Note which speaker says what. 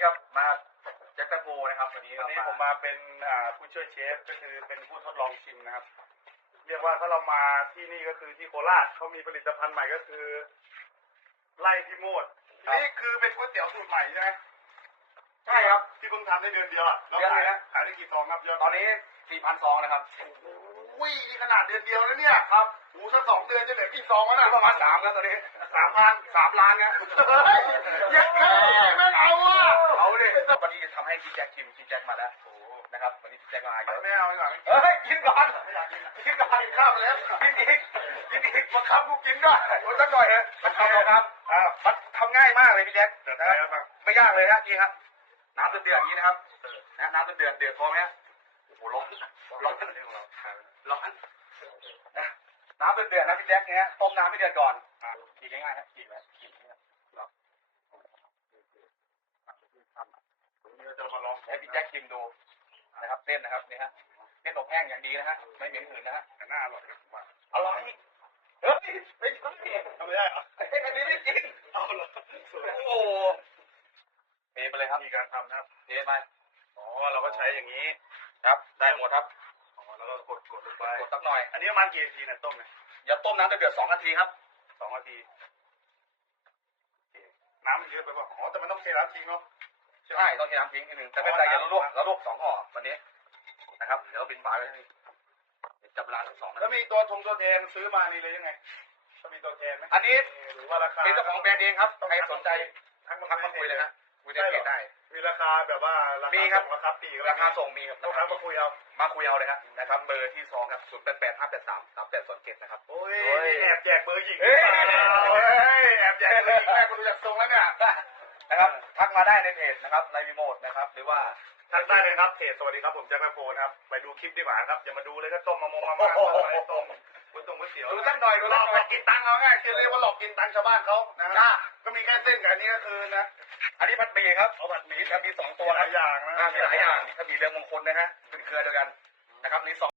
Speaker 1: ครับมาแจ็คแป๊บโบนะครับวันนี้
Speaker 2: ผมมาเป็นผู้ช่วยเชฟก็คือเป็นผู้ทดลองชิมนะครับเรียกว่าถ้าเรามาที่นี่ก็คือที่โคราชเขามีผลิตภัณฑ์ใหม่ก็คือไล่พี่โมดนี่คือเป็นก๋วยเตี๋ยวสูตรใหม่ใช่ไหม
Speaker 1: ใช่ครับ
Speaker 2: ที่เพิ่งทำได้เดือนเดียวอ่ะแล้วขายได้กี่ซองครับ
Speaker 1: ตอนนี้ 4,000 ซองนะครับ
Speaker 2: อุ้ยนี่ขนาดเดือนเดียวแล้วเนี่ยครับหูสัก2 เดือนจะเหลือกี่ซองแล้วนะ
Speaker 1: ประมาณ3แล้วตอนนี้
Speaker 2: 3 ล้านครับยังไงไม่เอาอ่ะ
Speaker 1: เอาดิวันนี้ทำให้พี่แจ็คชิมพี่แจ็คมาแล้วนะครับวันนี้พี่แจ็คมาเยอะ
Speaker 2: ไม่เอาหน่อย
Speaker 1: กินก่อนกินก่อน
Speaker 2: ข้าวไปแล้ว
Speaker 1: กินอีกมาคับกูกินด้วยสักหน่อยฮะมันทำครับมันทำง่ายมากเลยพี่แจ็คนะครับไม่ยากเลยนะนี่ครับน้ำเดือดอย่างนี้นะครับน้ำเดือดพอไหมฮะโอ้โหร้อนนะน้ำเดือดนะพี่แจ็คเนี่ยต้มน้ำให้เดือดก่อนกินง่ายๆครับกินไว้กินครับ
Speaker 2: เราจะมาลอง
Speaker 1: ให้พี่แจ็คชิมดูนะครับเส้นนะครับนี่ฮะเส้นอบแห้งอย่างดีนะฮะไม่เหม็นหืนนะฮะ
Speaker 2: แต่น่าอร่อยมาก
Speaker 1: อร่อยเฮ้ยไม่ใช่
Speaker 2: ทำไม่ได้เหรอ
Speaker 1: อันนี้ไม่จริง
Speaker 2: เอาเหรอ
Speaker 1: โอ้เทไปเลยครับ
Speaker 2: มีการทำนะครับ
Speaker 1: เทไป
Speaker 2: เราก็ใช้อย่างนี้
Speaker 1: ครับได้หมดครับ
Speaker 2: แล้วก็กดลงไป
Speaker 1: กดสักหน่อย
Speaker 2: อันนี้ประมาณกี่นาทีนะต้มเนี่ย
Speaker 1: อย่าต้มน้ำเดือด2 นาทีครับ
Speaker 2: 2 นาทีน้ำมันเยอะไปป่ะแต่มันต้องเทน้ำทิ้งเนาะ
Speaker 1: ใช่ต้องเทน้ำทิ้งนิดนึงแต่เป็นไรอย่าลวก2 ห่อวันนี้นะครับเดี๋ยวบินฝาไว้ให้จับเวลาสัก2 นาที
Speaker 2: แล้วมีตัวแทนซื้อมานี่เลยยังไงจะมีตัวแทนไหม
Speaker 1: อันนี้
Speaker 2: หรือว่าราคา
Speaker 1: เป็นเจ้าของแบรนด์เองครับใครสนใจทักมาคุยเลยนะคุยได้
Speaker 2: มีราคาแบบว่าราคาส่งราคาปีก
Speaker 1: ราคาส่งมีครับ
Speaker 2: ลูกค้ามาคุยเอา
Speaker 1: เลยครับนะครับเบอร์ที่2ครับ0885833827นะครับ
Speaker 2: โอ้ยแอบแจกเบอร์หญิงแอบแจกเบอร์หญิงแม่คุณรู้จักทรงแล้วเนี่ย
Speaker 1: นะครับทักมาได้ในเพจนะครับไลฟ์รีโมทนะครับหรือว่า
Speaker 2: ทักได้เลยครับเพจสวัสดีครับผมแจ็คแมคโฟนะครับไปดูคลิปดีกว่าครับอย่ามาดูเลยก็ต้มมาต้มก๋วยเตี๋ยว
Speaker 1: ดูสักหน่อย
Speaker 2: หลอกกินตังค์เอาง่ายคือเรียกว่าหลอกกินตังค์ชาวบ้านเขานะก็มีแค่เส้นกับอันนี้ก็คือนะ
Speaker 1: อันนี้ผัดหมี่ครับผัดหมี่ถ้ามี2 ตัว
Speaker 2: หลายอย่างนะ
Speaker 1: มีหลายอย่างถ้ามีเรื่องมงคลนะฮะเป็นเครือเดียวกันนะครับนี่